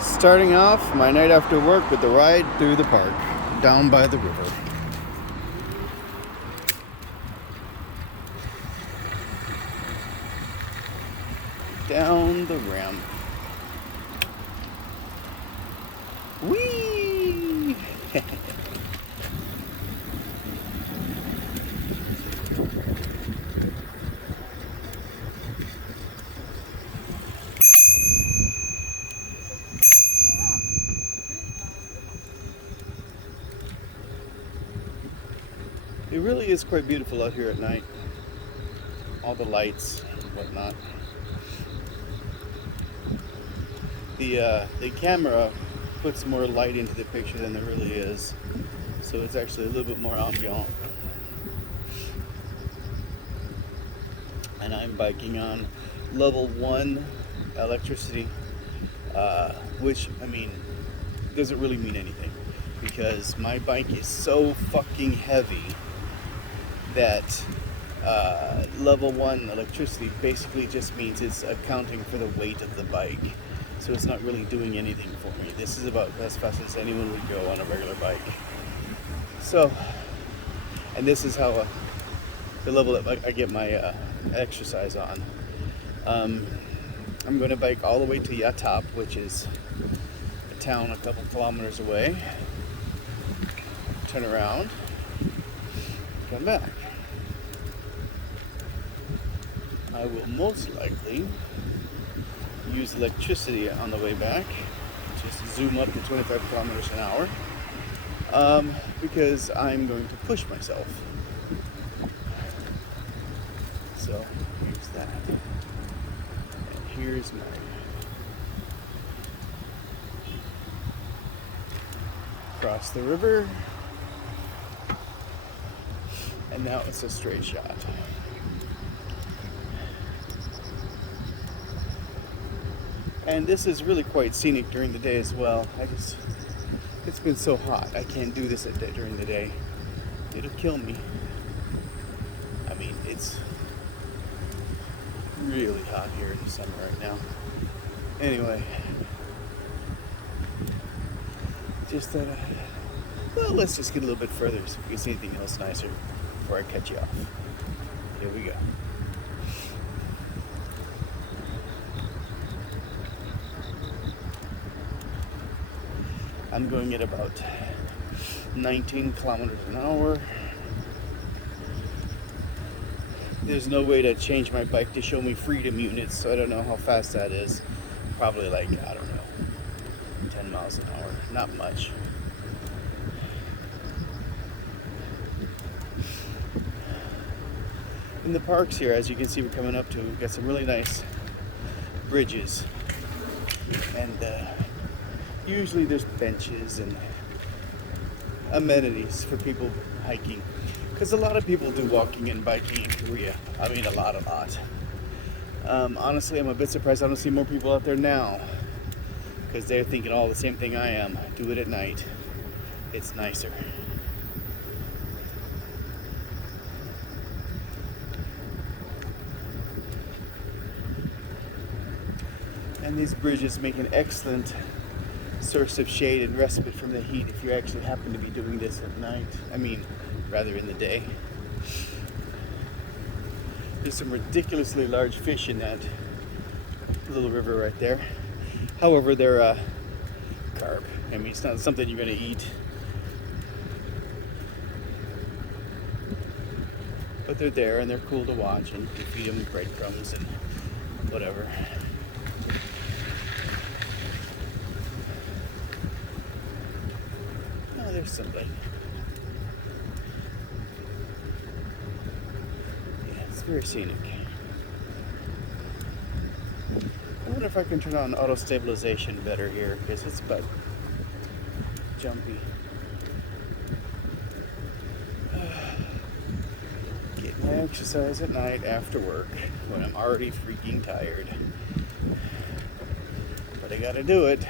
Starting off my night after work with the ride through the park, down by the river. Down the ramp. Whee! It really is quite beautiful out here at night. All the lights and whatnot. The camera puts more light into the picture than there really is, so it's actually a little bit more ambient. And I'm biking on level 1 electricity, which, I mean, doesn't really mean anything because my bike is so fucking heavy that level 1 electricity basically just means it's accounting for the weight of the bike. So it's not really doing anything for me. This is about as fast as anyone would go on a regular bike. So, and this is how the level that I get my exercise on. I'm going to bike all the way to Yatap, which is a town a couple kilometers away. Turn around, come back. I will most likely use electricity on the way back. Just zoom up to 25 kilometers an hour because I'm going to push myself. So here's that. And here's my cross the river. And now it's a straight shot. And this is really quite scenic during the day as well. It's been so hot. I can't do this during the day. It'll kill me. I mean, it's really hot here in the summer right now. Anyway, just thought, well, let's just get a little bit further so we can see anything else nicer before I cut you off. Here we go. I'm going at about 19 kilometers an hour. There's no way to change my bike to show me freedom units, so I don't know how fast that is. Probably like, I don't know, 10 miles an hour. Not much. In the parks here, as you can see, we're coming up to, we've got some really nice bridges. And usually there's benches and amenities for people hiking. Because a lot of people do walking and biking in Korea. I mean, a lot. Honestly, I'm a bit surprised I don't see more people out there now. Because they're thinking all the same thing I am. Do it at night. It's nicer. And these bridges make an excellent source of shade and respite from the heat if you actually happen to be doing this at night. I mean, rather in the day. There's some ridiculously large fish in that little river right there. However, they're carp. I mean, it's not something you're going to eat. But they're there and they're cool to watch, and you feed them breadcrumbs and whatever. Oh, there's something. Yeah, it's very scenic. I wonder if I can turn on auto stabilization better here, because it's about jumpy. Get my exercise at night after work when I'm already freaking tired. But I gotta do it.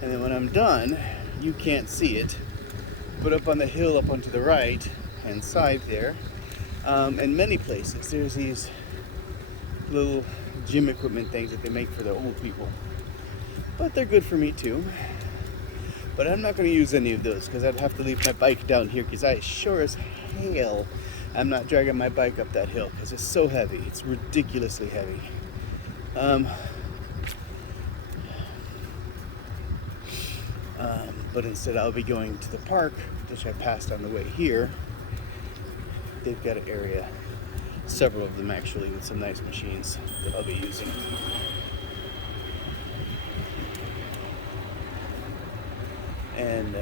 And then when I'm done, you can't see it, but up on the hill up onto the right hand side there, in many places there's these little gym equipment things that they make for the old people. but they're good for me too. But I'm not going to use any of those because I'd have to leave my bike down here because I sure as hell I'm not dragging my bike up that hill because it's so heavy. It's ridiculously heavy. But instead I'll be going to the park, which I passed on the way here. They've got an area, several of them actually, with some nice machines that I'll be using. And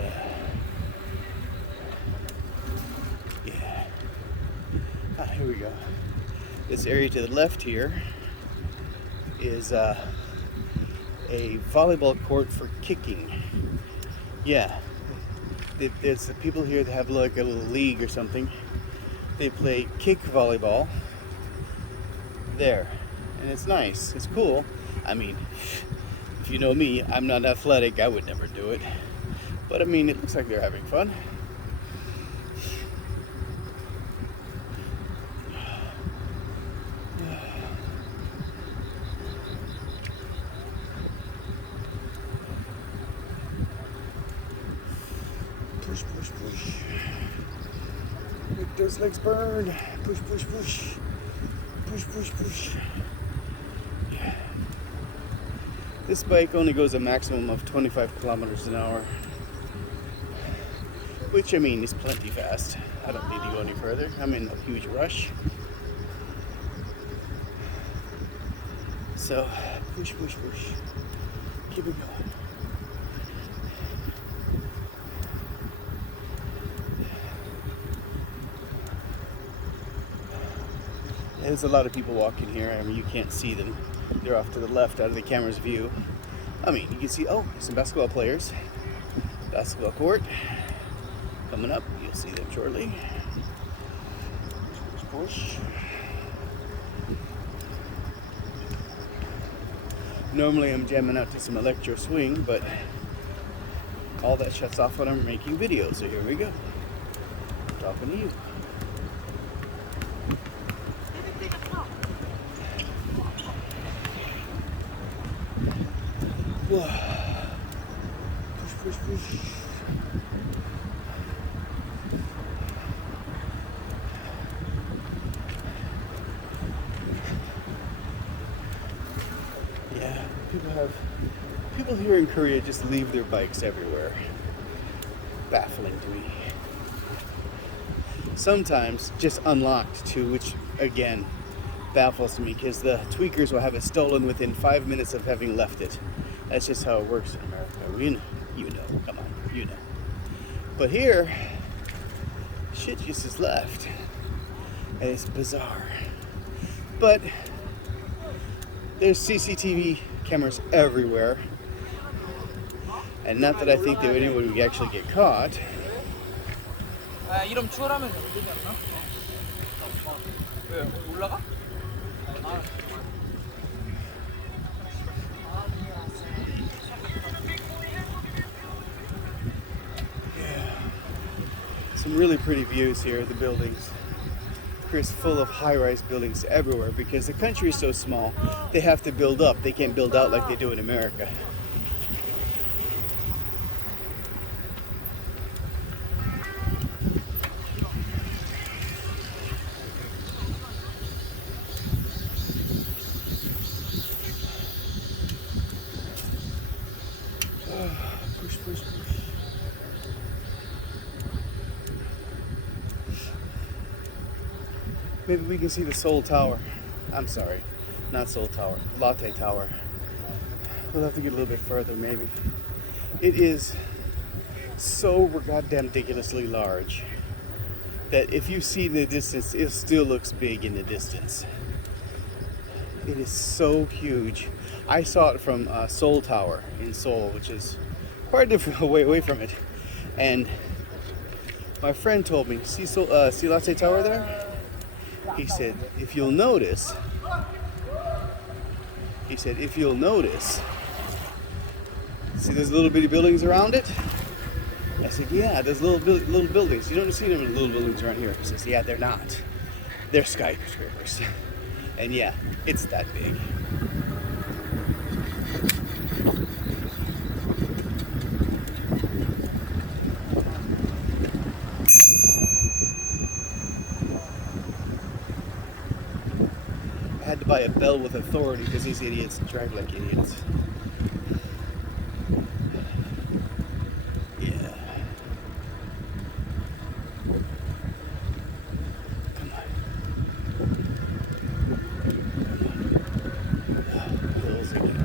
yeah, here we go. This area to the left here is a volleyball court for kicking. Yeah, there's the people here that have like a little league or something. They play kick volleyball there, and it's nice. It's cool. I mean, if you know me, I'm not athletic. I would never do it. But I mean, it looks like they're having fun. Push, push, push. Make those legs burn. Push, push, push. Push, push, push. Yeah. This bike only goes a maximum of 25 kilometers an hour. Which, I mean, is plenty fast. I don't need to go any further. I'm in a huge rush. So, push, push, push. Keep it going. There's a lot of people walking here. I mean, you can't see them. They're off to the left out of the camera's view. I mean, you can see, oh, some basketball players. Basketball court. Coming up, you'll see them shortly. Push. Normally I'm jamming out to some electro swing, but all that shuts off when I'm making videos, so here we go. Talking to you. Whoa. Push, push, push. Yeah, people here in Korea just leave their bikes everywhere. Baffling to me. Sometimes just unlocked too, which again baffles me because the tweakers will have it stolen within 5 minutes of having left it. That's just how it works in America. You know, come on, you know. But here, shit just is left. And it's bizarre. But there's CCTV cameras everywhere. And not that I think that anyone would actually get caught. 이름 추월하면 되지 않나? 왜 올라가? Some really pretty views here of the buildings. Korea's full of high-rise buildings everywhere because the country is so small. They have to build up. They can't build out like they do in America. Push, push, push. Maybe we can see the Seoul Tower. I'm sorry, not Seoul Tower, Lotte Tower. We'll have to get a little bit further, maybe. It is so goddamn ridiculously large that if you see in the distance, it still looks big in the distance. It is so huge. I saw it from Seoul Tower in Seoul, which is quite a different way away from it. And my friend told me, see Lotte Tower there? He said, if you'll notice, see those little bitty buildings around it? I said, yeah, there's little buildings. You don't see them in little buildings around here. He says, yeah, they're not. They're skyscrapers. And yeah, it's that big. by a bell with authority because these idiots drive like idiots. Yeah. Come on. Hills again.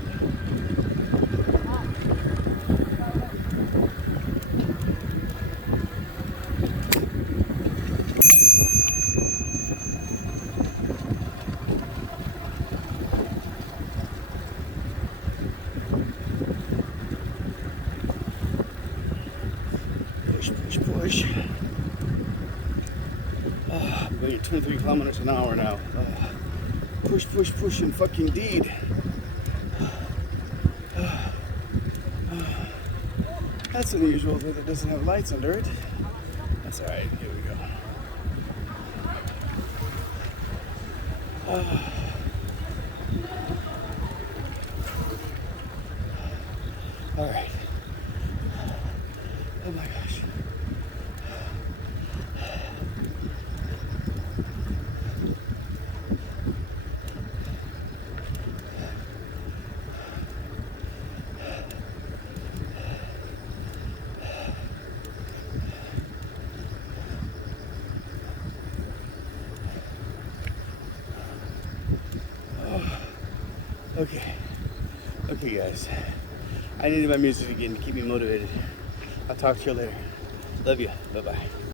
Push, push, push. I'm going at 23 kilometers an hour now. Push, push, push, and fucking deed. That's unusual that it doesn't have lights under it. That's alright, here we go. Alright. Oh my gosh. Okay. Okay, guys. I needed my music again to keep me motivated. I'll talk to you later. Love you. Bye-bye.